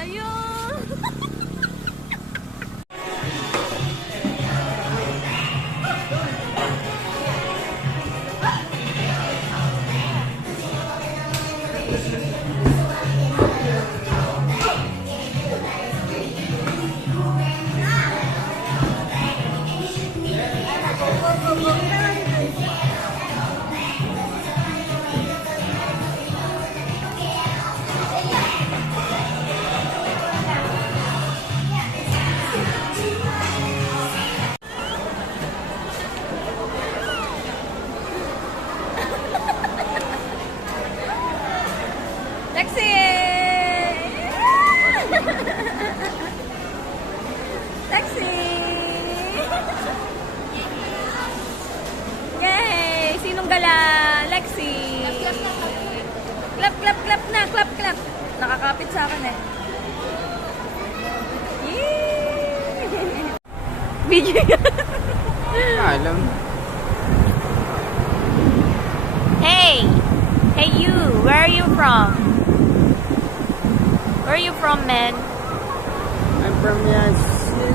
na yun. Lexi! Lexi! Yay! Sinong gala? Lexi! Clap, clap, clap na! Clap, clap! Nakakapit sa akin eh. Yay! Video yan. Alam. Hey! Hey you! Where are you from? Where are you from, man? I'm from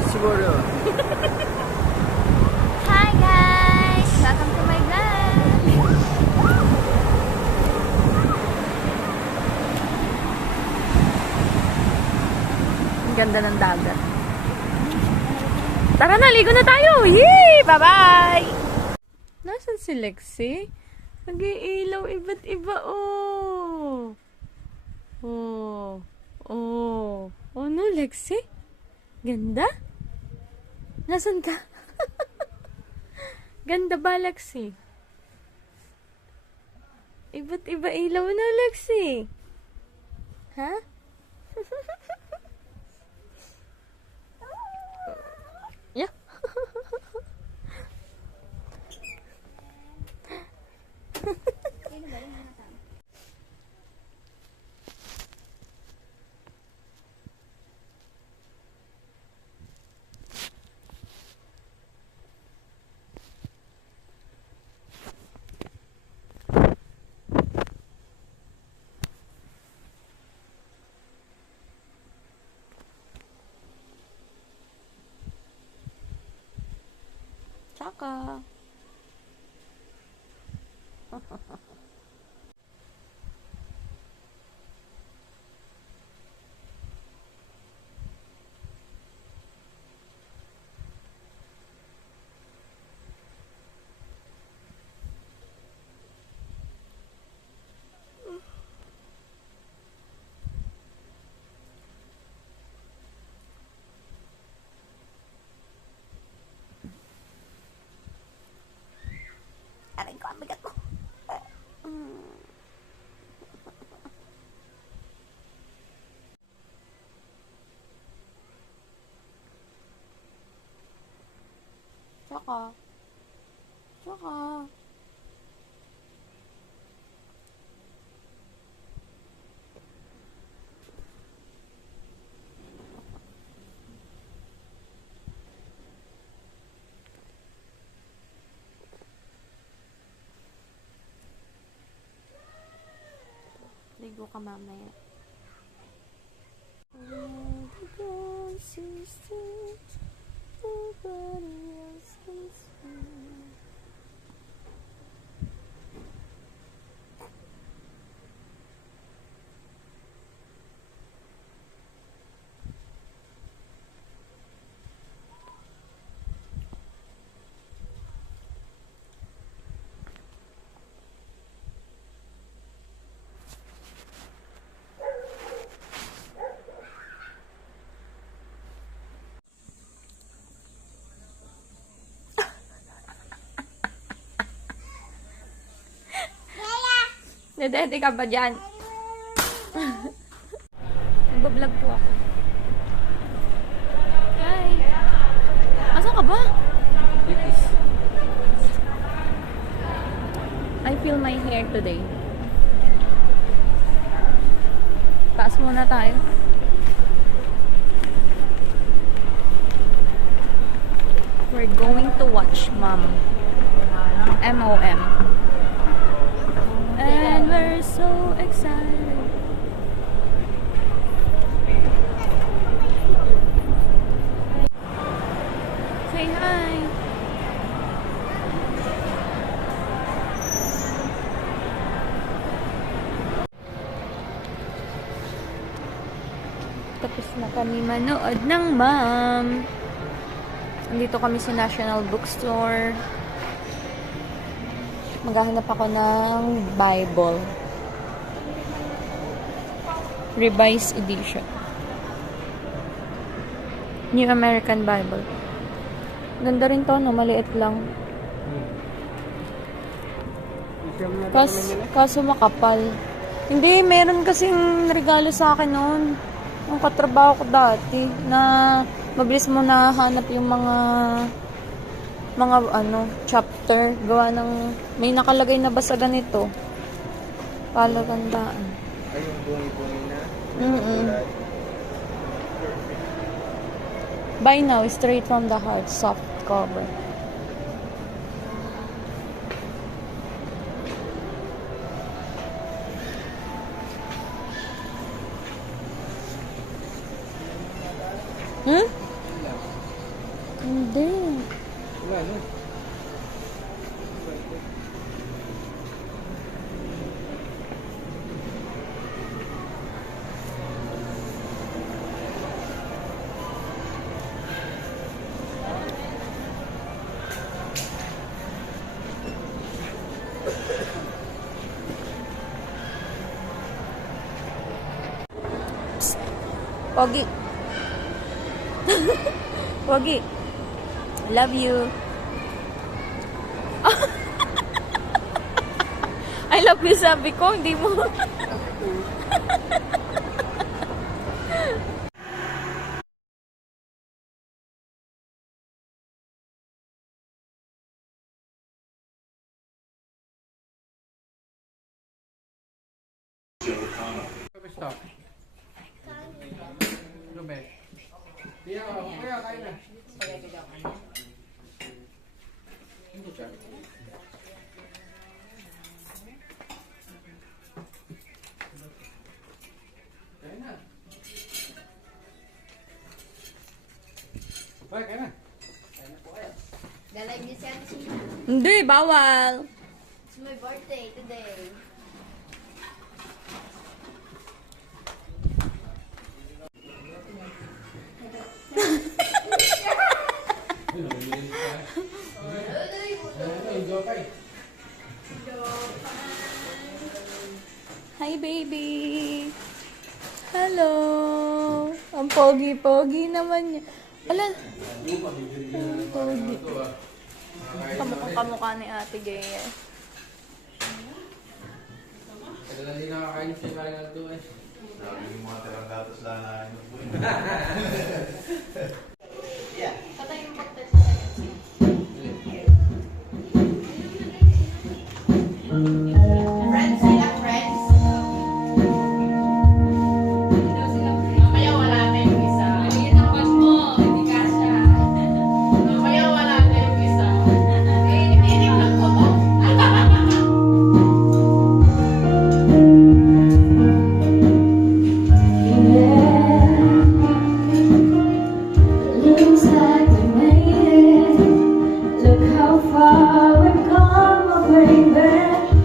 Siguro. Hi guys! Welcome to my vlog! Ang ganda ng dagat. Tara na, ligo na tayo! Yee! Bye-bye! Nasaan si Lexi? Nag-iilaw iba't iba, oh! Oh! Oh! Oh no, Lexi? Ganda? Nasaan ka? Ganda ba, Lexi? Iba't iba ilaw na, Lexi. Ha? Yeah. Tsaka. Aray ko, ang bigat ko. Tsaka. Tsaka. Ligo ka mamaya. Nadete ka ba dyan? Nagbablog po ako. Hi! Asan ka ba? Yes. I feel my hair today. Taas muna tayo. We're going to watch Mom. M.O.M. And we're so excited. Tapos na kami manood ng Mom. Andito kami sa National Bookstore. Maghahanap ako ng Bible. Revised edition. New American Bible. Ganda rin to, no? Maliit lang. Kaso makapal. Hindi, meron kasing regalo sa akin noon. Ang katrabaho ko dati na mabilis mo nahanap yung mga chapter. Gawa ng, may nakalagay na ba sa ganito? Palagandaan. Ay, yung bungi-bungi na. Buy now, straight from the heart, soft cover. Hindi. Wala, no? Pogi. Pogi. Love you. I love you sabi ko, hindi mo. Stop. Lumit. Kaya kain na. Hindi siya. Kain na. Kain na. Galag niyo si Auntie. Hindi, bawal. It's my birthday today. Hi, baby. Hello. Ang pogi-pogi naman niya. Ala. Ang pogi. Kamukha ni Ate Gaya. Kaya hindi nakakain siya parang alto eh. Sabi yung mga tirang gatos lang na ano po. Patay yung bakit sa Auntie. Friends sila, friends. Mamaya wala na yung isa. Maliit ang bag mo, hindi kasha. Mamaya wala na yung isa. Ininig lang ko to. Looks like we made it. Look how far we've come, my baby.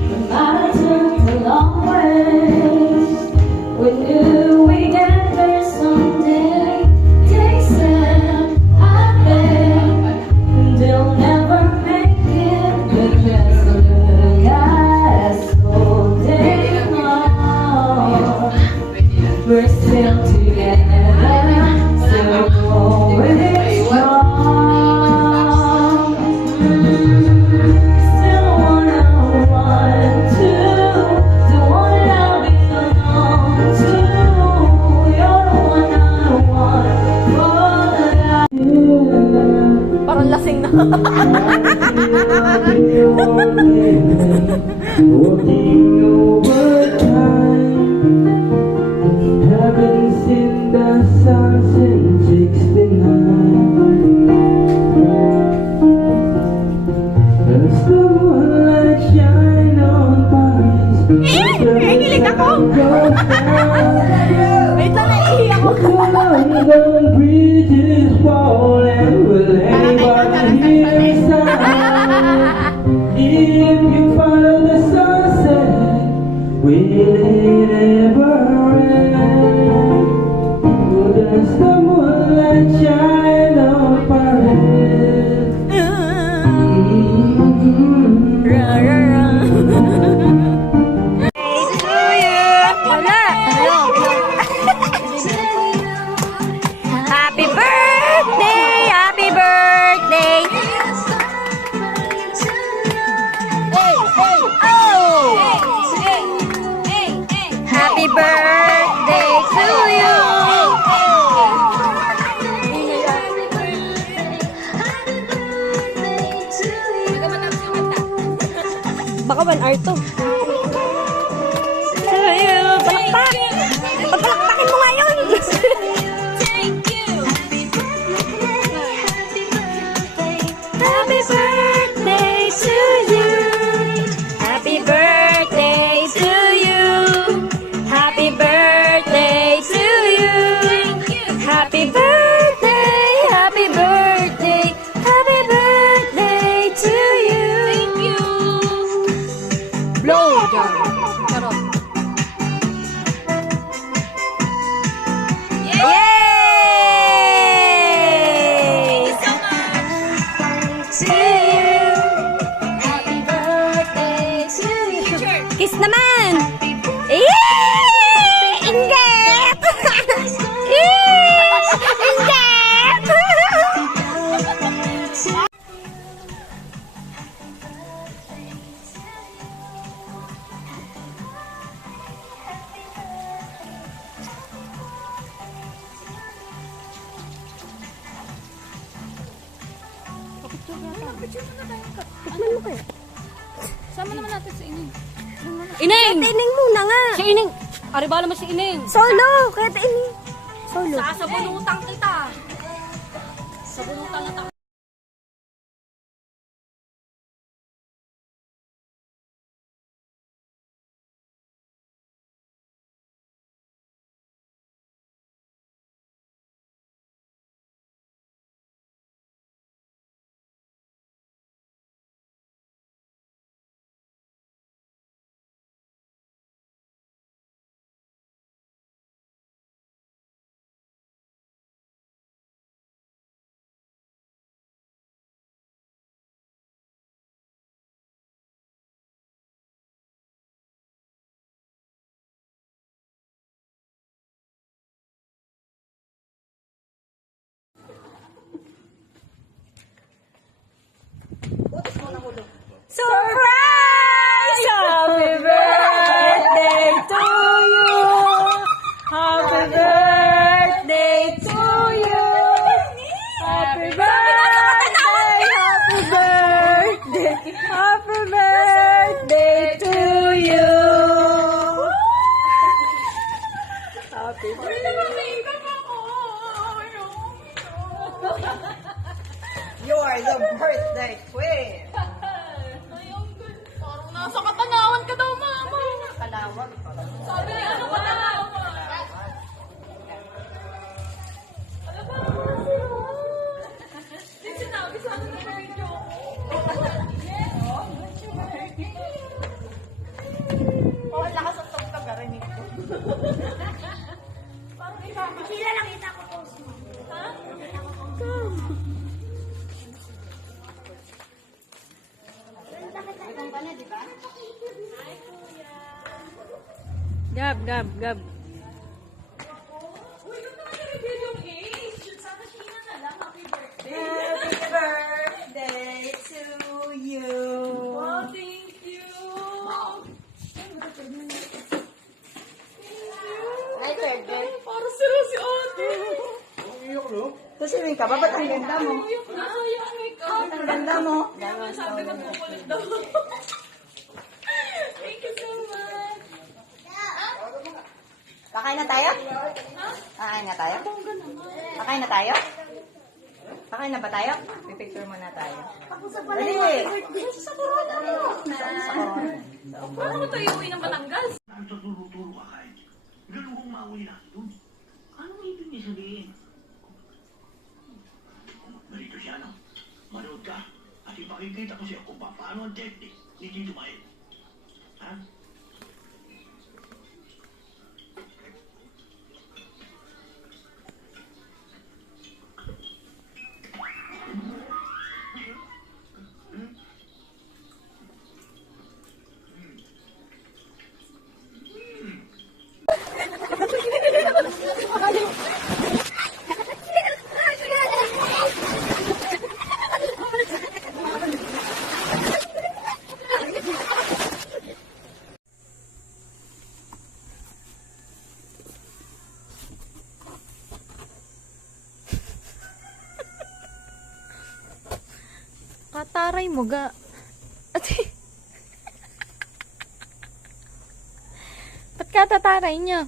We might have took a long way. We knew we'd get there someday. They said, I bet they'll never make it. But just look at us holding on. We're still together, so we're strong. Still wanna want to, the one I belong to. You're the one I want for life. Parang lasing na. Walking over time, haven't seen the sun since '69. As the moonlight shine on Paris, Nahihilig ako. Wait lang, naiihi ako. London Bridge is falling, will anybody hillside? If you follow the sunset, will it ever end? Would Baka 1 hour to. Palakpak! Pagpalakpakin mo nga yun! Happy birthday to you. Happy birthday to you. Happy birthday to you. Happy birthday, happy birthday, happy birthday to you. Thank you. Blow dyan. Charot. Yay! Thank you so much. To you. Happy birthday to you. Kiss naman. Yay! Inggit! Yay! Inggit! Sama naman natin si Ining. Ining! Ining muna nga. Si Ining! Aribala mo si Ining. Solo! Kahit ining. Solo. Sasabunutan kita. Sabunutan kita. Surprise! Happy birthday to you! Happy birthday to you! Happy birthday! Happy birthday! Happy birthday to you! Happy birthday! You are the birthday queen. Parang nasa Katanawan ka daw, mama. Kalawag. Sabi niya, ano Katanawan? Hindi sinabi sa akin na radio. Oh, lakas ang tugtog, garinig ko. Sila lang kita ko post mo. Ha? Gab, gab, gab. Happy birthday to you. Oh, thank you. Ay, birthday. Para sila si ate. Tusipin ka ba? Ba't ang ganda mo? Nasayang makeup. Ang ganda mo. Sabi ko kukulit daw. Thank you so much. Kakain na tayo? Kakain na tayo? Kakain na tayo? Kakain na ba tayo? Pipicture muna tayo. Dali. Sa corona. Sa corona. Paano ko tayo uwi ng Batangas? Nagtuturo-turo ka kahit. Ganun kong mauwi na doon. Anong ibig niya sabihin? Narito siya, no? Manood ka at ipakikita ko siya kung paano ang technique ni Tito Mael. Ha? Kataray mo ga. Ate. ka tataray niya?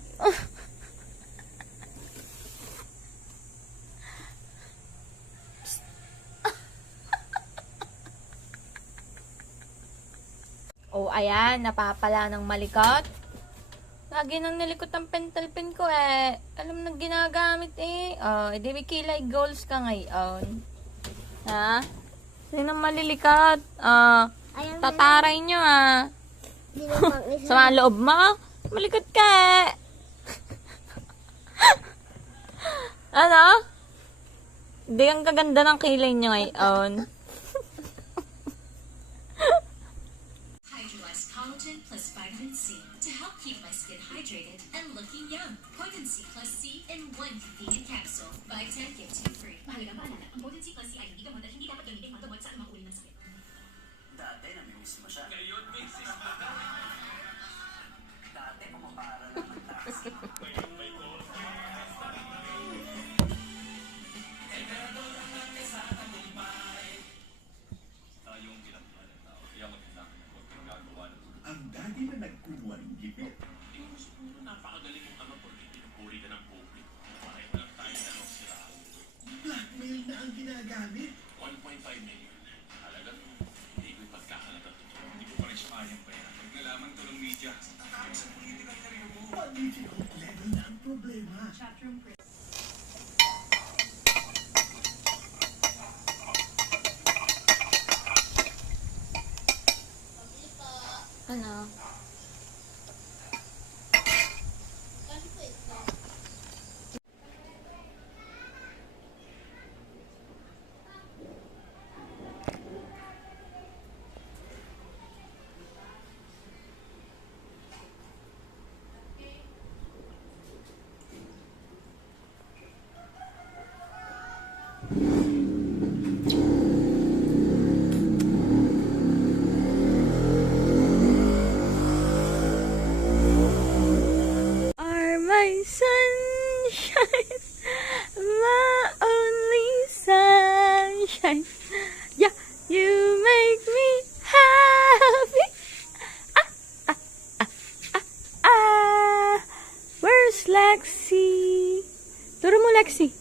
Oh, ayan, napapala ng malikot. Lagi nang nilikot ang pentel pen ko eh. Alam na ginagamit eh. Oh, edi may kilay goals ka ngayon. Ha? Sino malilikot? Tataray nyo ah. Sama loob mo? Malikot ka eh. Ano? Hindi ang kaganda ng kilay nyo ngayon. Hydrolyzed collagen plus vitamin C to help keep my skin hydrated and looking young. Potency plus C in one convenient capsule. Buy 10, get 2 free. Mahalagang paalala, ang Potency plus C ay hindi gamot at hindi dapat gamitin panggamot sa anumang uri ng sakit. Dati namimiss mo siya. Ngayon, misis mo na. Dati pumapara lang ang taxi. Ngayon may call. Tayong pinagpalan na tao. Kaya maganda. Huwag kang gagawa ng ang dati na nagkunwaring gipit. Yung siguro napakagaling mong ama porque pinupuri ka ng public. Pareho lang tayo na nung sila. Blackmail na ang ginagamit. 1.5 million. Halaga, hindi ko ipagkakalata to. Hindi ko pa rin siya kayang pera. Pag nalaman to ng media, tatawag sa political career mo. Political level na ang problema. Chatroom press. Ano? Are my sunshine, my only sunshine. Yeah, you make me happy. Where's Lexi? Turo mo, Lexi.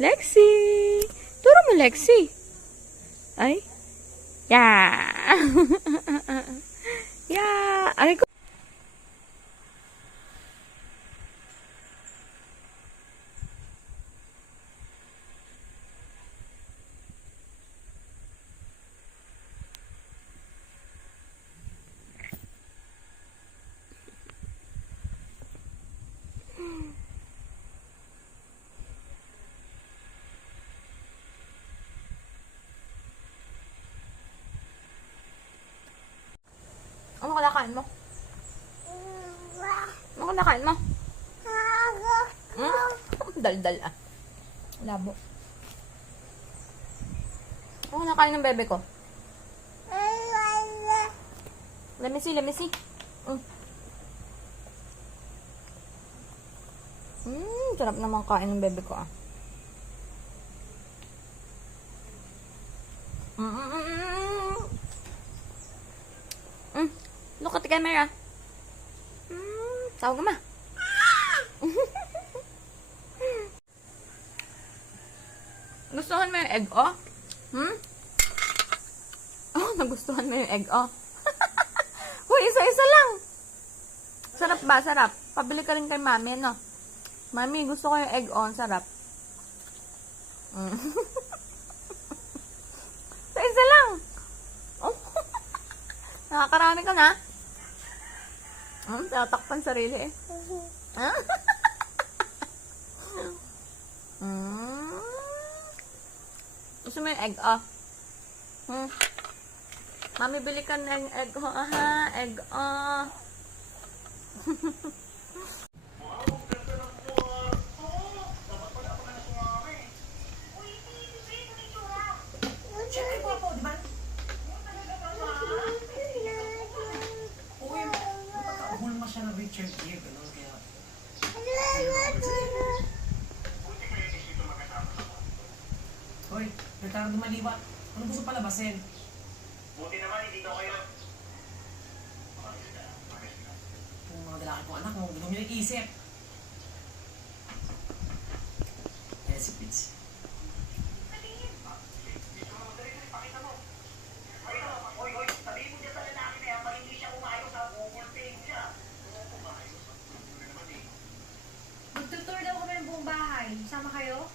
Lexi. Turo mo, Lexi. Ay. Yeah. Yeah. Ay, ko. Ano kinakain mo? Ano kinakain mo? Dal-dal ah. Labo. Ano kinakain ng bebe ko? Let me see, let me see. Sarap naman kain ng bebe ko ah. Look at the camera. Tawag ma. Gustuhan mo yung egg, oh? Oh, nagustuhan mo yung egg, oh? Uy, isa-isa lang. Sarap ba? Sarap. Pabili ka rin kay mami, no? Mami, gusto ko yung egg, oh. Sarap. Isa-isa lang. Oh. Nakakarami ka na. Tatakpan sarili eh. Gusto mo yung egg, oh? Mami, bili ka ng egg, oh, aha. Egg, oh. Siya na Richard Gere, gano'n kaya... Hoy, nagkarang dumaliwa. Ano gusto palabasin? Buti naman, hindi ko kayo. Kung mga dalaki kong anak mo, isip. Yan si Pits. Magtutour daw kami ng buong bahay. Sama kayo?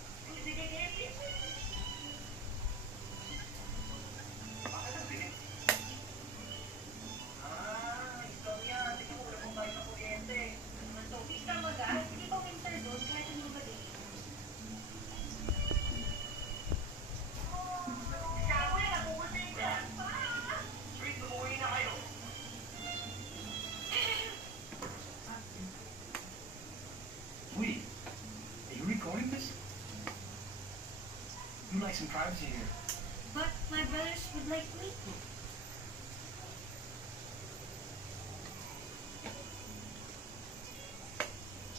Wait, are you recording this? You like some privacy here. But my brothers would like me.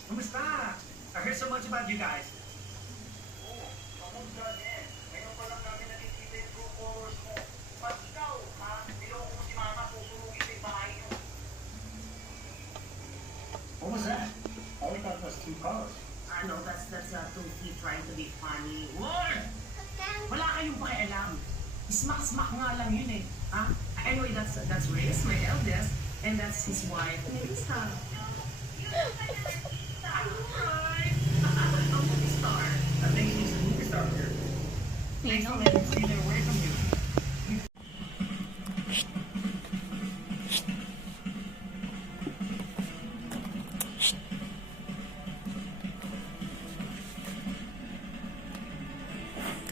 Kamusta? I heard so much about you guys. What was that? All I thought was 2 cars. I know, that's Toothy trying to be funny. What? Wala kayong pakialam. Smack-smack nga lang yun eh. Ha? Anyway, that's Reyes, my eldest, and that's his wife, Melissa. Alright! A movie star. I think she's a movie star here. Thanks for letting me stay away from you.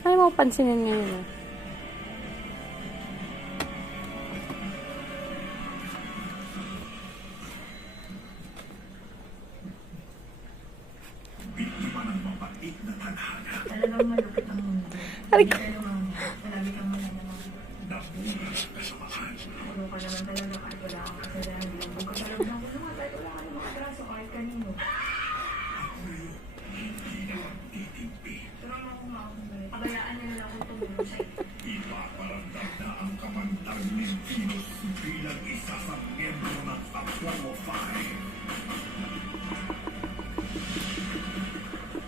Ayaw mo pansinin ngayon eh. Biktima ng mapait na tadhana. Talagang malupit ang mundo. Aray ko. Malami kang malaman. Nabunga sa kasamahan. Puno ka naman talaga kahit wala kang kasalanan. Bilanggo ka talaga ng kulungan kahit wala ka namang atraso kahit kanino. Ako'y hindi na magtitimpi. Pero naman kung makakumbalik, pabayaan nila lang akong tumulong sa'yo. Ipaparamdam na ang kamantang ni Venus bilang isa sa miyembro ng Apollo 5.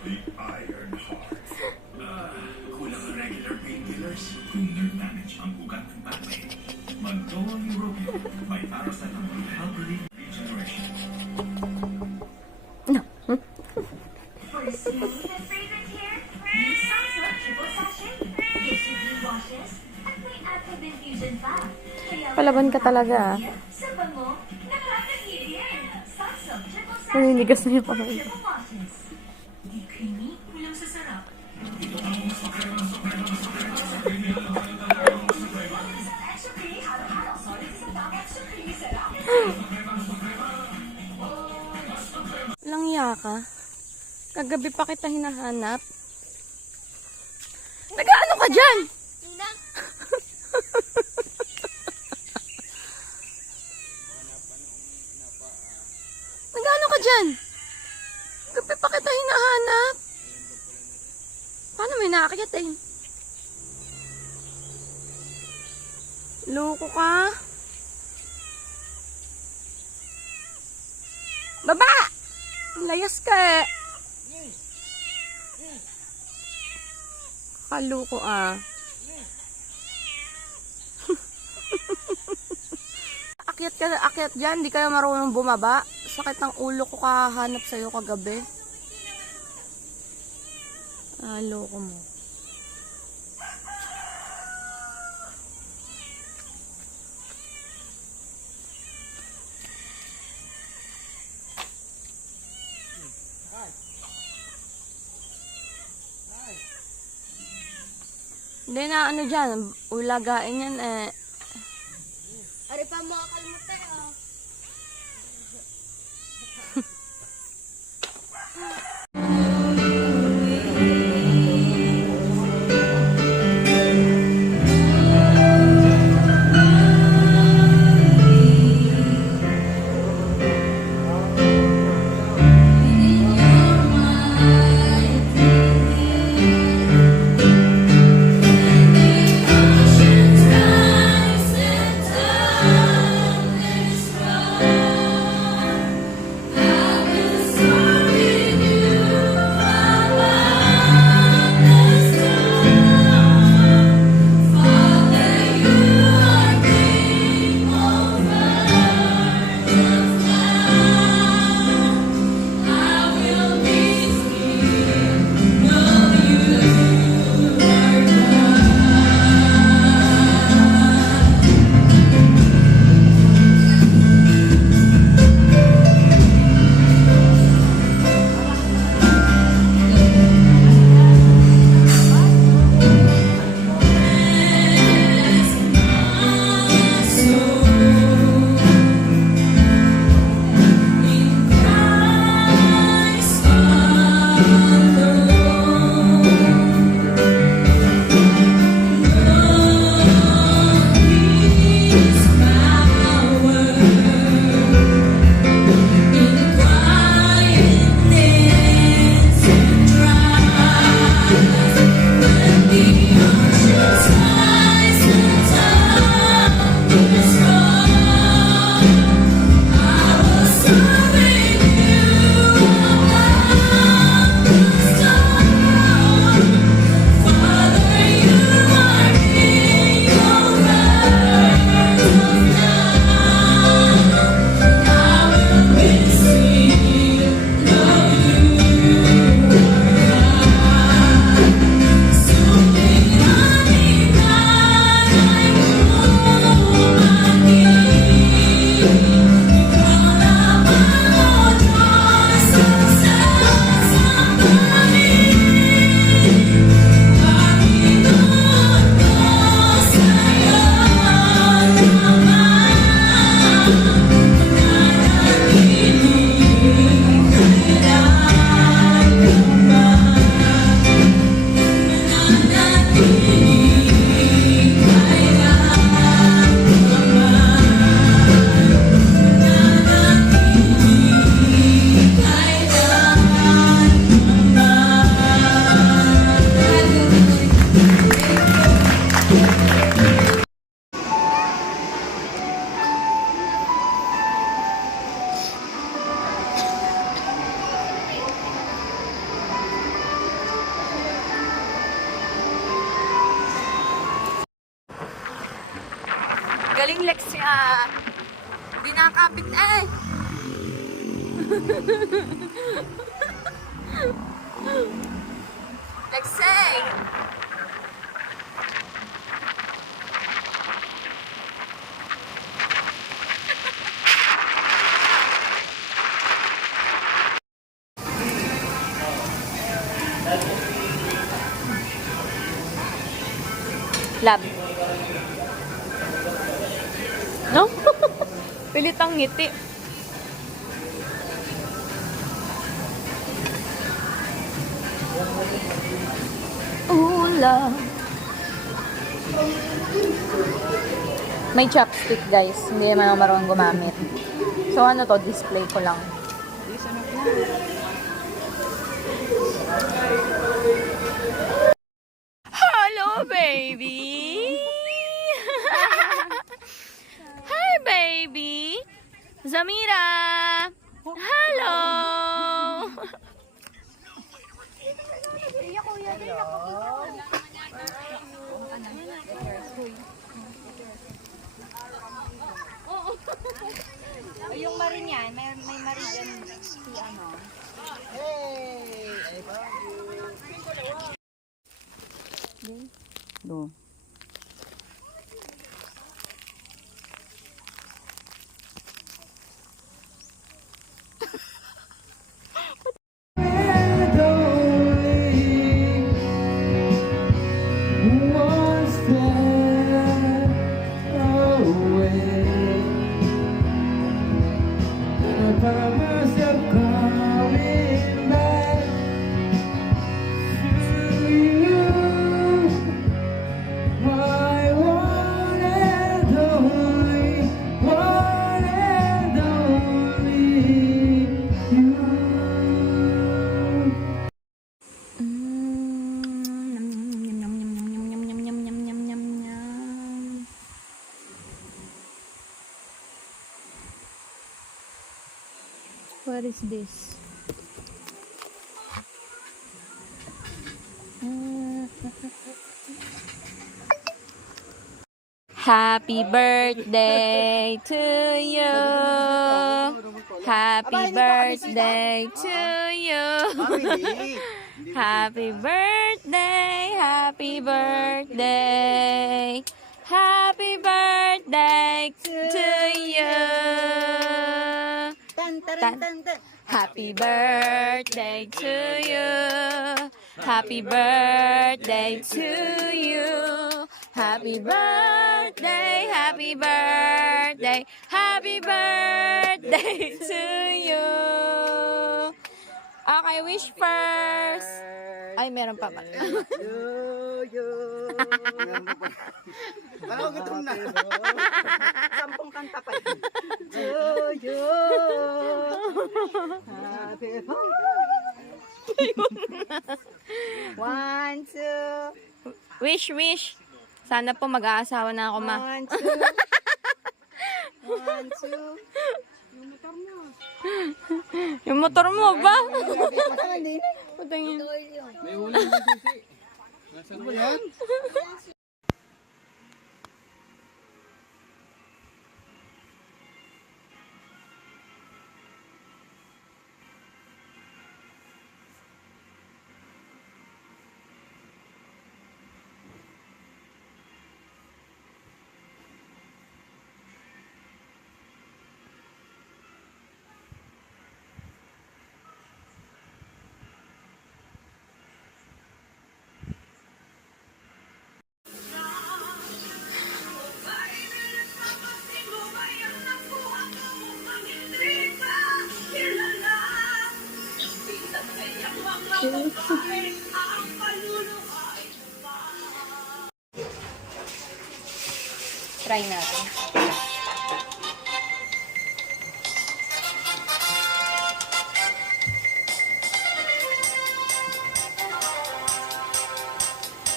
The Iron Heart. Kulang ang regular painkillers. Kung nerve damage ang ugat ng batay. Magdawang European. May paracetamol to help relieve regeneration. For smooth and fragrant hair, use Salsa Triple Sachet. Gives you blue washes at may active infusion pa. Kaya Palaban ka talaga ah. sa bango, nakakahigil. Salsa Triple Sachet. Naninigas na yung kamay. Triple washes. Di creamy, kulang sa sarap. Extra creamy, halo-halo. Solid sa dami, extra creamy sarap. Langya ka. Kagabi pa kita hinahanap. Nag-ano ka dyan? Nina, Nag-ano ka dyan? Kagabi pa kita hinahanap. Paano may nakakit eh? Loko ka? Baba! Layas ka eh. Kaluko ah. Akyat dyan, di ka marunong bumaba. Sakit ng ulo ko kahanap sa'yo kagabi. Loko mo. Hindi na ano dyan, ulagain yan eh. ari pa mga kalmute, oh. Galing Lexia. Hindi nakakapit eh. Lexi! Lab. No? Pilit ang ngiti. Ulam. May chopstick guys. Hindi naman ako marunong gumamit. So ano to? Display ko lang. Hello, baby! Hi, baby! Zamira! Hello! Yung marin yan, may marin yan si ano. Do. What is this? Happy birthday to you. Happy birthday to you. Happy birthday, happy birthday. Happy birthday to you. Happy birthday to you. Happy birthday to you. Happy birthday, happy birthday, happy birthday to you. Okay, wish first. Ay, meron pa ba? Parang gutom na. 10 kanta pa. Happy birthday. 1, 2. Wish, wish. Sana po mag-aasawa na ako, ma. 1, 2. Yung motor mo ba? May ulam na sisi. Nasaan ba yan? Try natin.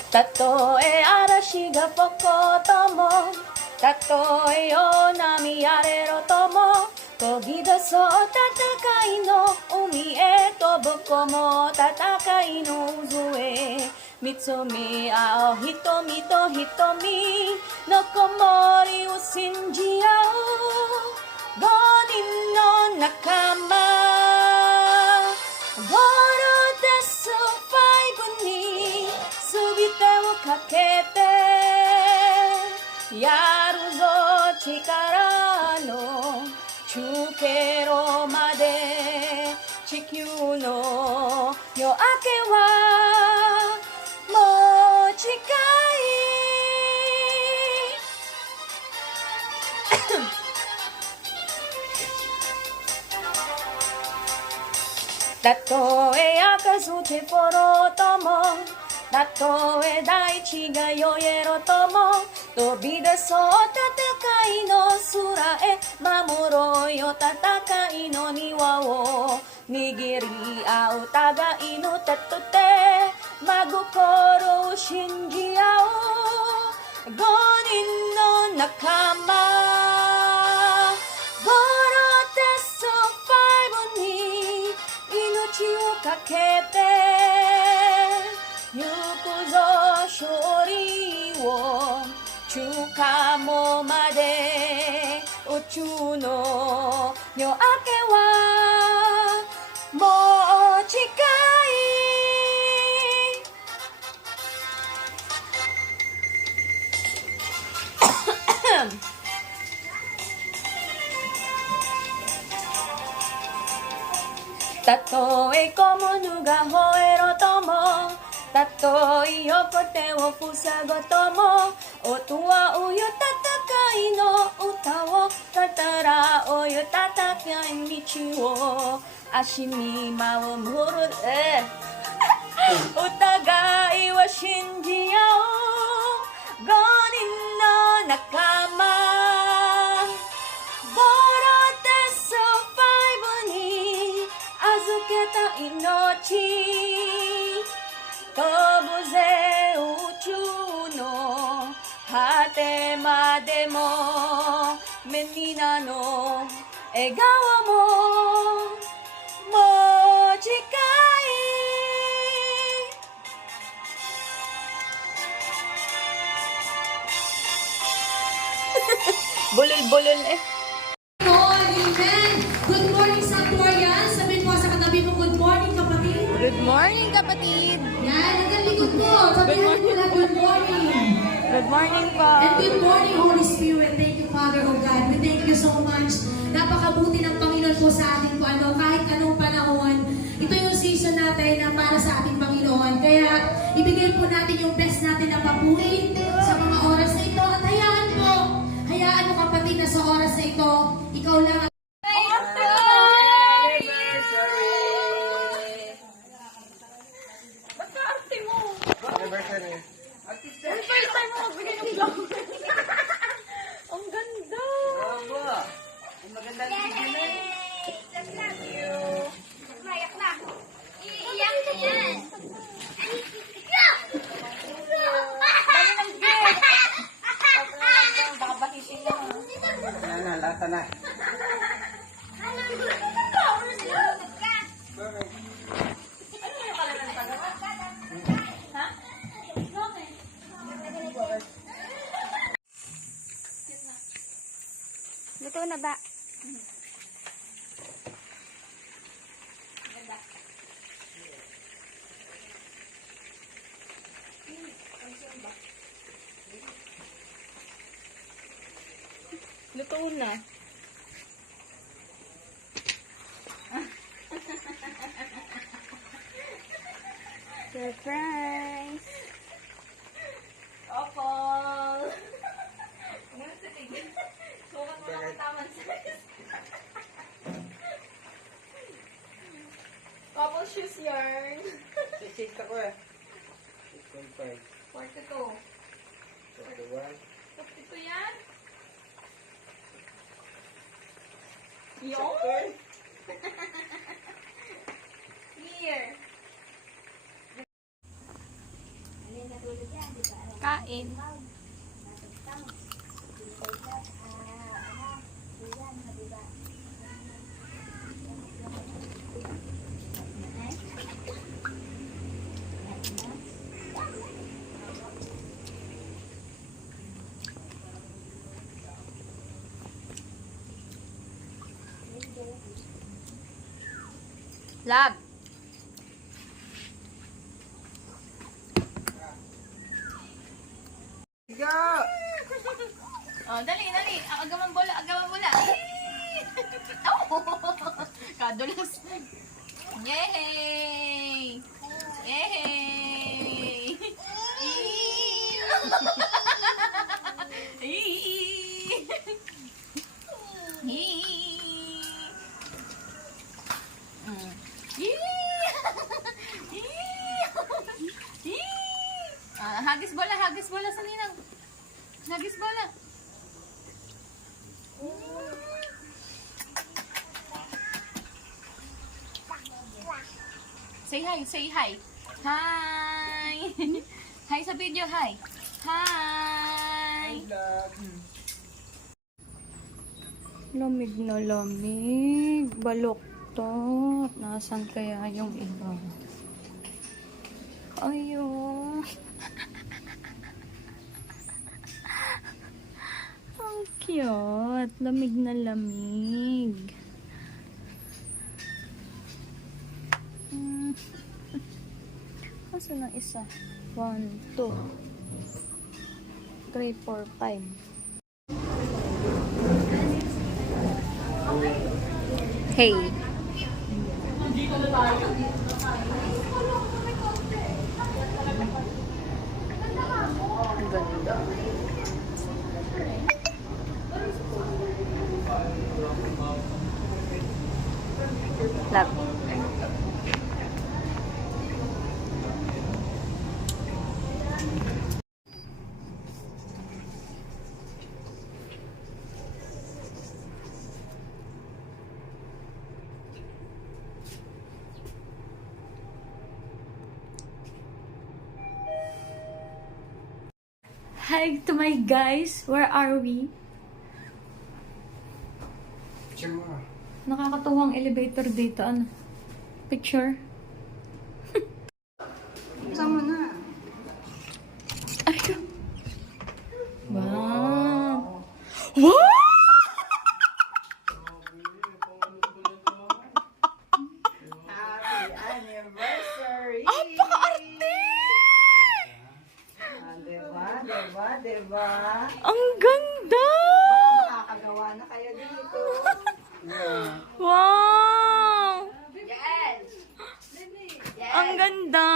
Tatoe arashi ga pokotomo, tatoe o nami arero tomo, togidasou tatakai no umi e tobu komo tatakai no uzu e, Mitsumi ao hitomi to hitomi no komori o shinjiao 5人の仲間ゴールデス5に全てをかけてやるぞ力の中継路まで地球の夜明けはもう近いたとえ赤ずてぽろともたとえ大地がよえろとも飛び出そう戦いの空へ守ろうよ戦いの庭を握り合う互いの手と手真心を信じ合おう5人の仲間ボロテス5に命をかけて行くぞ勝利を中華もまで宇宙の夜明けはもう近いたとえ小物が吠えろともたとえ横手を塞ぐとも音はおよ戦いの歌を語らおよ戦い道を足に守るお互いを信じ合おう5人の仲間ボロテス5に預けた命飛ぶぜ宇宙の果てまでもみんなの笑顔ももう近いbulol-bulol eh. Amen. Good morning sa Florian. Sabihin po sa katabi mo, good morning kapatid. Good morning, kapatid! Yan, hanggang likod po. Sabihin mo lang, good morning. Good morning po! And good morning, Holy Spirit. Thank you, Father, oh God. We thank you so much. Napakabuti ng Panginoon po sa atin po. Kahit anong panahon, ito yung season natin na para sa ating Panginoon. Kaya, ibigay po natin yung best natin na papuri sa mga oras na ito. At hayaan mo kapatid na sa oras na ito, ikaw lang ang Anniversary. Ang ganda! Ang magandang video na. Baka bahisin mo. Yan na, lata na. Luto na ba? Luto na. Surprise! Opal! Ngayon sa tigil. Sukat mo lang ang tamang size. Opal shoes yarn. Sisita ko eh. 6.5. 42. 41. 52 yan? Yun! Here. Kain. Lab. Oh, dali, dali. Agaman bola, agaman bola. Kadulas. Yay! Yay! Hagis bola sa ninang. Hagis bola. Say hi, say hi. Hi. Hi sa video, hi. Hi. Lamig na lamig. Baloktot. Nasaan kaya yung iba? Ayun. Ang cute. Lamig na lamig. Saan ang isa? 1, 2, 3, 4, 5. Hey. Ang ganda. Love. Hi to my guys. Where are we? Nakakatuwang elevator dito. Ano? Picture? Sama na. Ay! Wow! Wow! Happy anniversary! Apaka-arte! Diba? Diba? Diba? Ang ganda! Makakagawa na kayo dito. Wow! Ang ganda!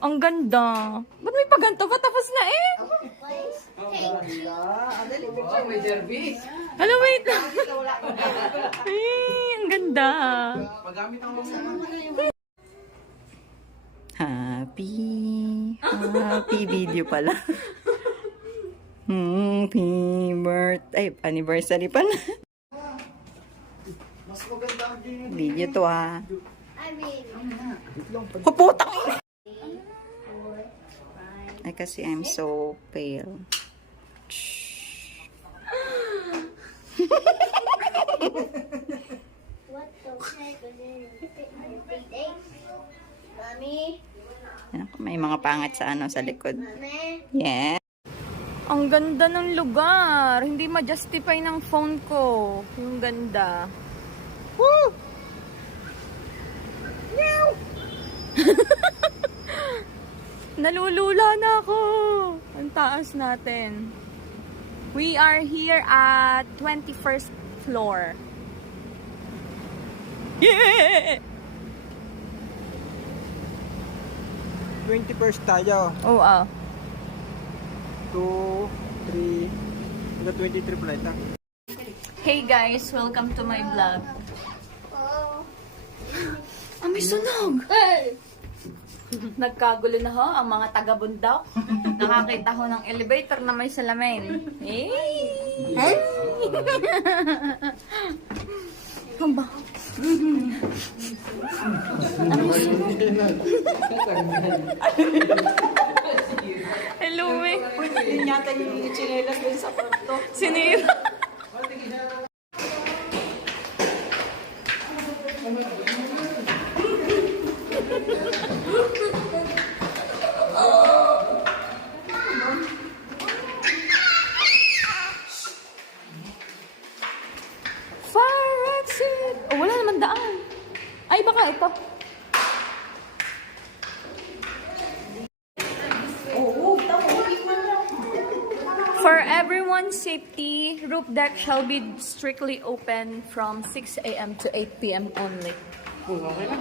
Ang ganda! Ba't may paganto pa? Tapos na eh! May derby. Hello, wait! Ay, ang ganda! Magamit ang mga. Happy video pala. Happy birthday. Anniversary pala. Mas maganda ang din. Video to ha. Puputang ina! Ay kasi I'm so pale. May mga pangat sa ano sa likod. Yeah. Ang ganda ng lugar. Hindi ma-justify ng phone ko. Yung ganda. Woo! Meow! Nalulula na ako. Ang taas natin. We are here at 21st floor. Yeah! 21st tayo. Oh, 2, 3, 23 pala ito. Hey guys, welcome to my vlog. Ah, may sunog! Nagkagulo na ho ang mga taga-bundok. Nakakita ho ng elevator na may salamin. Hey! Hamba. Hello, me. Yun yata yung chinelas dun sa kwarto. Sinira. For everyone's safety, roof deck shall be strictly open from 6 a.m. to 8 p.m. only. Okay na.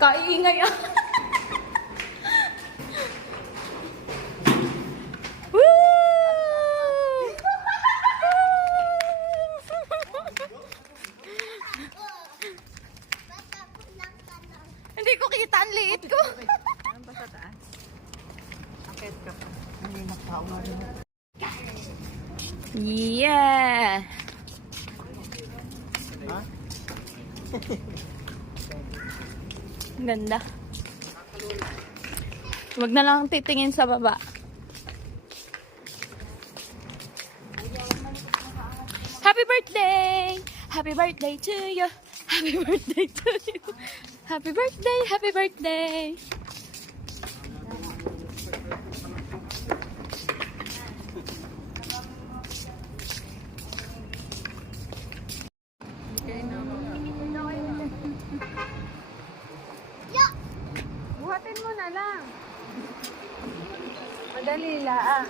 Kaingay ah. Hindi ko kita, ang liit ko. Yeah. Ganda. Wag na lang titingin sa baba. Happy birthday! Happy birthday to you! Happy birthday to you! Happy birthday! Happy birthday! Buhatin mo na lang. Madali lang.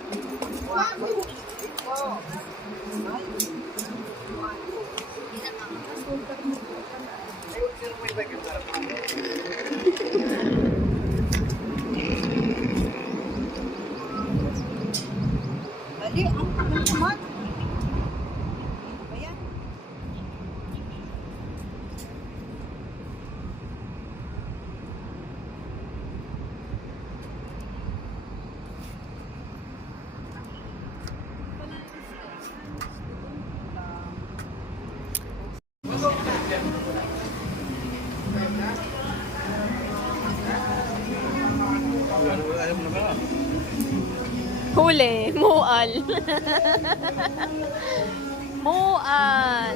Dali, ang tagal naman. Ayan. Ayaw mo na ba? Huli, mual. Mual.